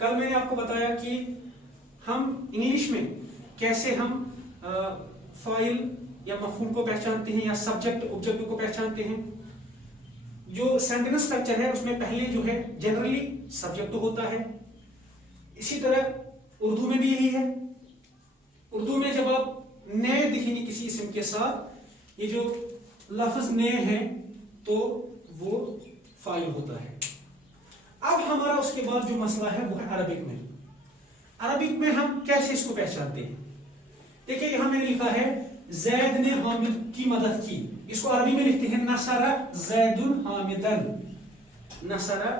कल मैंने आपको बताया कि हम इंग्लिश में कैसे हम फाइल या मफूल को पहचानते हैं या सब्जेक्ट ऑब्जेक्ट को पहचानते हैं। जो सेंटेंस स्ट्रक्चर है उसमें पहले जो है जनरली सब्जेक्ट होता है। इसी तरह उर्दू में भी यही है। उर्दू में जब आप ने दिखेंगे किसी इसम के साथ, ये जो लफ्ज ने है तो वो फाइल होता है। अब हमारा उसके बाद जो मसला है वो है अरबिक में। अरबिक में हम कैसे इसको पहचानते हैं? देखिए यहां मैंने लिखा है जैद ने हामिद की मदद की। इसको अरबी में लिखते हैं नसरा जैदुन हामिदन, नसरा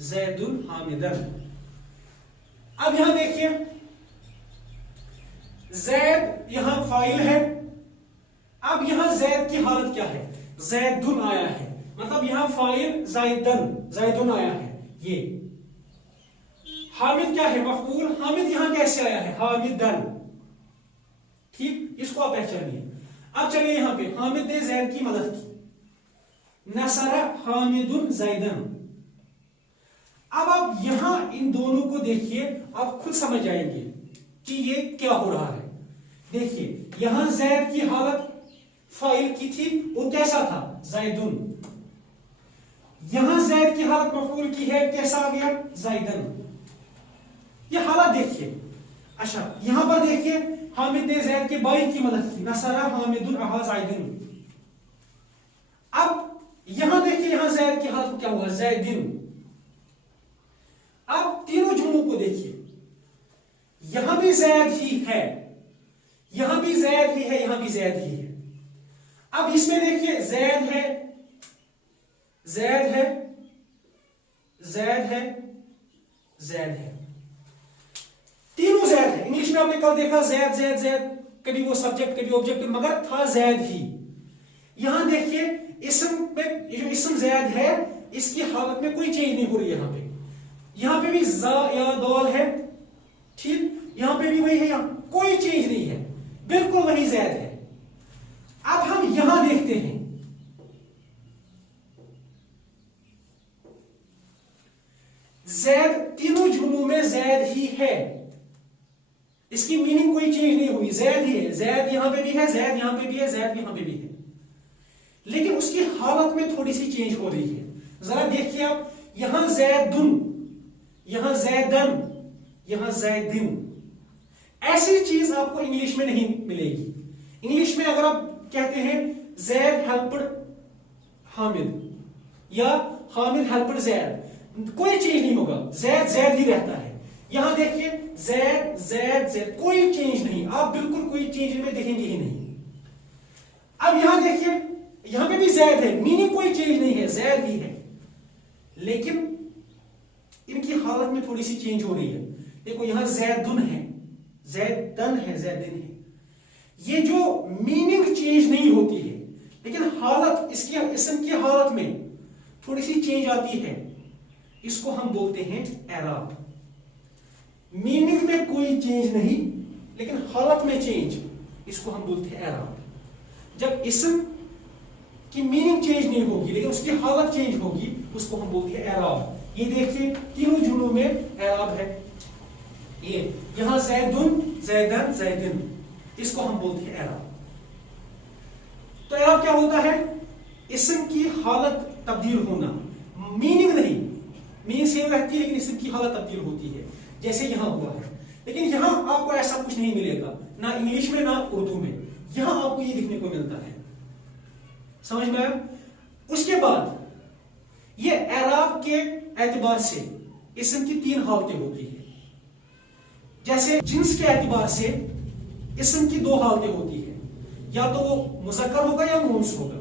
जैदुन हामिदन। अब यहां देखिए जैद यहां फाइल है। अब यहां जैद की हालत क्या है? जैदुन आया है, मतलब यहां फाइल जैदुन आया है। ये हामिद क्या है? मफऊल। हामिद यहां कैसे आया है? हामिदन। ठीक, इसको आप पहचानिए। अब चलिए यहां पे हामिद ने जैद की मदद की, नसरा हामिदुन जैदन। अब आप यहां इन दोनों को देखिए, आप खुद समझ जाएंगे कि ये क्या हो रहा है। देखिए यहां जैद की हालत फाइल की थी, वो कैसा था? जैदुन। यहां जैद की हालत मफऊल की है, कैसा आ गया? जैदन। ये हालत देखिए। अच्छा यहां पर देखिए हामिद ने जैद के भाई की मदद की, नसरा हामिदुन अहा जैदन। अब यहां देखिए यहां जैद की हालत क्या हुआ? जैदिन। अब तीनों जुमलों को देखिए, यहां भी जैद ही है, यहां भी जैद ही है, यहां भी जैद ही है। अब इसमें देखिए जैद है, जैद है, जैद है, जैद है, तीनों जैद है। इंग्लिश में आपने कल देखा जैद जैद जैद, कभी वो सब्जेक्ट कभी ऑब्जेक्ट, मगर था जैद ही। यहां देखिए इसम पे, ये जो इसम जैद है इसकी हालत में कोई चेंज नहीं हो रही। यहां पे भी जा या दाल है, ठीक, यहां पे भी वही है, यहां कोई चेंज नहीं है, बिल्कुल वही जैद है। अब हम यहां देखते हैं जैद, तीनों जुमलों में जैद ही है, इसकी मीनिंग कोई चेंज नहीं हुई, जैद ही है। जैद यहां पे भी है, जैद यहां पे भी है, जैद यहां पे भी है, लेकिन उसकी हालत में थोड़ी सी चेंज हो रही है। जरा देखिए आप, यहां जैदुन, यहां जैदन, यहां जैदिन। ऐसी चीज आपको इंग्लिश में नहीं मिलेगी। इंग्लिश में अगर आप कहते हैं जैद हेल्प्ड हामिद या हामिद हेल्प्ड जैद, कोई चेंज नहीं होगा, जैद जैद ही रहता है। यहां देखिए जैद जैद जैद, कोई चेंज नहीं, आप बिल्कुल कोई चेंज में देखेंगे ही नहीं। अब यहां देखिए यहां पे भी जैद है, मीनिंग कोई चेंज नहीं है, जैद ही है, लेकिन इनकी हालत में थोड़ी सी चेंज हो रही है। देखो यहां जैदुन है, जैदन है, जैदिन है। ये जो मीनिंग चेंज नहीं होती है, लेकिन हालत, इसकी इसम की हालत में थोड़ी सी चेंज आती है, इसको हम बोलते हैं एराब। मीनिंग में कोई चेंज नहीं, लेकिन हालत में चेंज, इसको हम बोलते हैं एराब। जब इसम की मीनिंग चेंज नहीं होगी लेकिन उसकी हालत चेंज होगी, उसको हम बोलते हैं एराब। ये देखिए तीनों जुमलों में एराब है। ये यहां जैदुन, जैदन, जैदिन, इसको हम बोलते हैं एराब। तो एराब क्या होता है? इसम की हालत तब्दील होना, मीनिंग नहीं, मीनिंग सेम रहती है लेकिन इसम की हालत तब्दील होती है, जैसे यहां हुआ है। लेकिन यहां आपको ऐसा कुछ नहीं मिलेगा, ना इंग्लिश में ना उर्दू में, यहां आपको ये दिखने को मिलता है। समझ में आया? उसके बाद ये एराब के एतबार से इसम की तीन हालतें होती है। जैसे जिन्स के एतबार से इसम की दो हालतें होती है, या तो वो मुज़क्कर होगा या मुअन्नस होगा।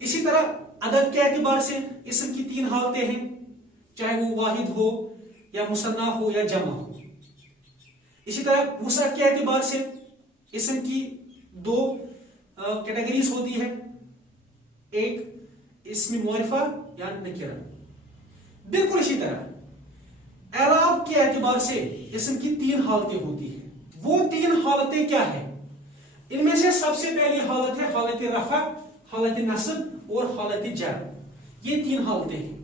इसी तरह अदद के एतबार से इसम की तीन हालतें हैं, चाहे वो वाहिद हो या मुसन्ना हो या जमा हो। इसी तरह मुसरफ के एतबार से इसम की दो कैटेगरीज होती है, एक इसमें मुअर्रिफा या नकीरा। बिल्कुल इसी तरह एराब के एतबार से इसम की तीन हालतें होती है। वो तीन हालतें क्या है? इनमें से सबसे पहली हालत है हालत रफा, हालत नस्ब और हालत जर। ये 3 हालतें हैं।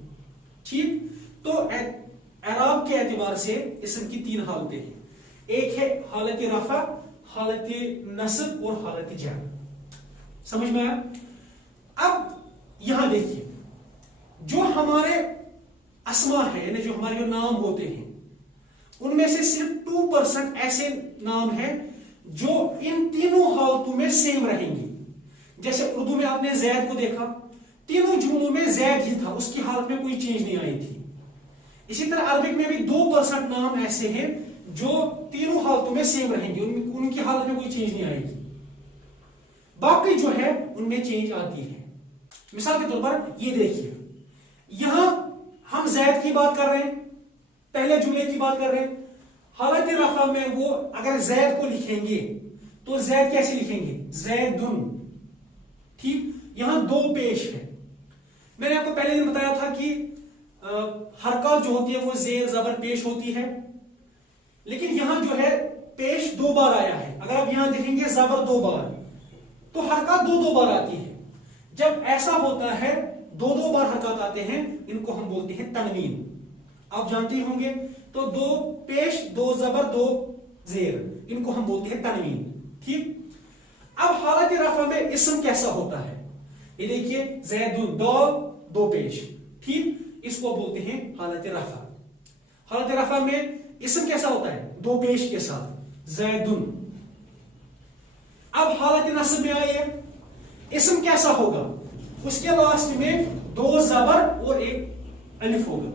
ठीक, तो एराब के एतबार से इसम की 3 हालतें हैं। एक है हालत रफा, हालत नस्ब और हालत जर। समझ में आया? अब यहां देखिए, जो हमारे अस्मा है, यानी जो हमारे जो नाम होते हैं, उनमें से सिर्फ 2% ऐसे नाम हैं जो इन तीनों हालतों में सेम रहेंगे। जैसे उर्दू में आपने जैद को देखा, तीनों जुमलों में जैद ही था, उसकी हालत में कोई चेंज नहीं आई थी। इसी तरह अरबिक में भी 2% नाम ऐसे हैं जो तीनों हालतों में सेम रहेंगे, उनकी हालत में कोई चेंज नहीं आएगी। बाकी जो है उनमें चेंज आती है। मिसाल के तौर पर ये देखिए, यहां हम जैद की बात कर रहे हैं, पहले जुमले की बात कर रहे हैं। हालत रफा में वो अगर जैद को लिखेंगे तो जैद कैसे लिखेंगे? जैदुन। ठीक, यहां 2 पेश है। मैंने आपको पहले दिन बताया था कि हरकत जो होती है वो जेर जबर पेश होती है, लेकिन यहां जो है पेश 2 बार आया है। अगर आप यहां देखेंगे जबर 2 बार, तो हरकत 2 बार आती है। जब ऐसा होता है 2 बार हरकत आते हैं, इनको हम बोलते हैं तनवीन। आप जानते होंगे, तो 2 पेश 2 जबर 2 जेर, इनको हम बोलते हैं तनवीन। ठीक, अब हालत रफा में इसम कैसा होता है? ये देखिए, जैदुन 2 पेश। ठीक, इसको बोलते हैं हालत रफा। हालत रफा में इसम कैसा होता है? 2 पेश के साथ, जैदुन। अब हालत नस्ब में आइए, इसम कैसा होगा? उसके लास्ट में 2 जबर और 1 अलिफ होगा।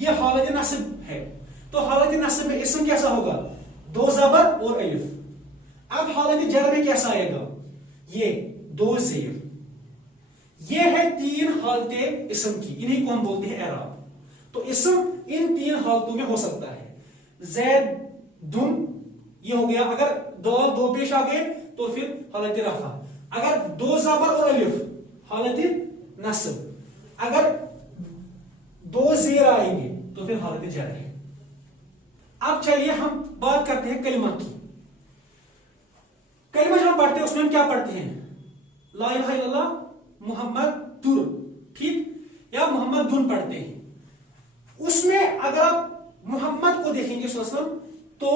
यह हालत नस्ब है। तो हालत नस्ब में इसम कैसा होगा? 2 जबर और अलिफ। अब हालत जर में कैसा आएगा? ये 2 जेर। ये है 3 हालतें इसम की, इन्हीं को हम बोलते हैं एराब। तो इसम इन 3 हालतों में हो सकता है। जैदुन ये हो गया, अगर 2 पेश आ गए तो फिर हालत रफा, अगर 2 जबर और अलिफ हालत नस्ब, अगर 2 जेर आएंगे तो फिर हालत जर है। अब चलिए हम बात करते हैं कलिमा की। कलिमा जो हम पढ़ते हैं उसमें हम क्या पढ़ते हैं? ला इलाहा इल्लल्लाह मोहम्मद दुर, ठीक, या मोहम्मद दुन पढ़ते हैं। उसमें अगर आप मोहम्मद को देखेंगे सल्लल्लाहु अलैहि वसल्लम, तो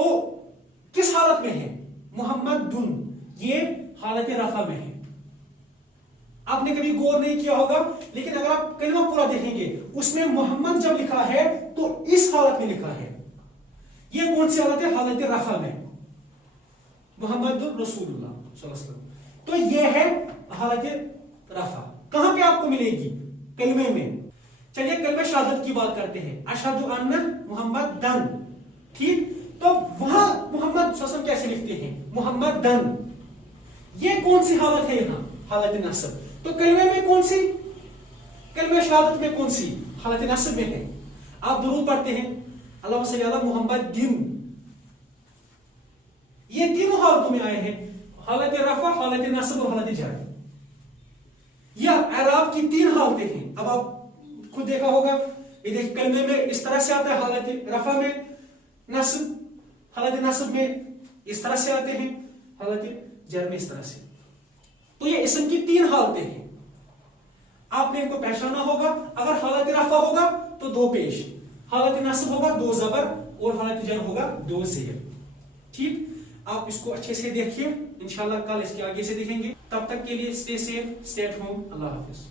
किस हालत में है? मोहम्मद दुन, ये हालत रफा में है। आपने कभी गौर नहीं किया होगा, लेकिन अगर आप कलिमा पूरा देखेंगे, उसमें मोहम्मद जब लिखा है तो इस हालत में लिखा है। ये कौन सी हालत है? हालत रफा में, मोहम्मद रसूलुल्लाह सल्लल्लाहु अलैहि वसल्लम। तो ये है हालत रफा। कहां पे आपको मिलेगी? कलमे में। चलिए कलमे शहादत की बात करते हैं, अशहदु अन्ना मुहम्मदन। ठीक, तो वहां मोहम्मद सल्लल्लाहु कैसे लिखते हैं? मोहम्मद दन। ये कौन सी हालत है? यहां हालत नस्ब। तो कलमे में कौन सी? कलमे शहादत में कौन सी? हालत नस्ब में है। आप दुरूद पढ़ते हैं, अल्लाहुम्मा सल्ली अला मुहम्मदिन। ये तीनों हालतों में आए हैं, हालत रफा, हालत नस्ब और हालत जर। यह एराब की 3 हालतें हैं। अब आप खुद देखा होगा, ये देखिए कलमे में इस तरह से आता है, हालत रफा में नस्ब, हालत नस्ब में इस तरह से आते हैं, हालत जर में इस तरह से। तो ये इसम की 3 हालतें हैं, आपने इनको पहचाना होगा। अगर हालत रफा होगा तो 2 पेश, हालत नस्ब होगा 2 जबर और हालत जर होगा 2 जेर। ठीक, आप इसको अच्छे से देखिए, इंशाल्लाह कल इसके आगे से देखेंगे। तब तक के लिए stay safe, stay at home. Allah Hafiz.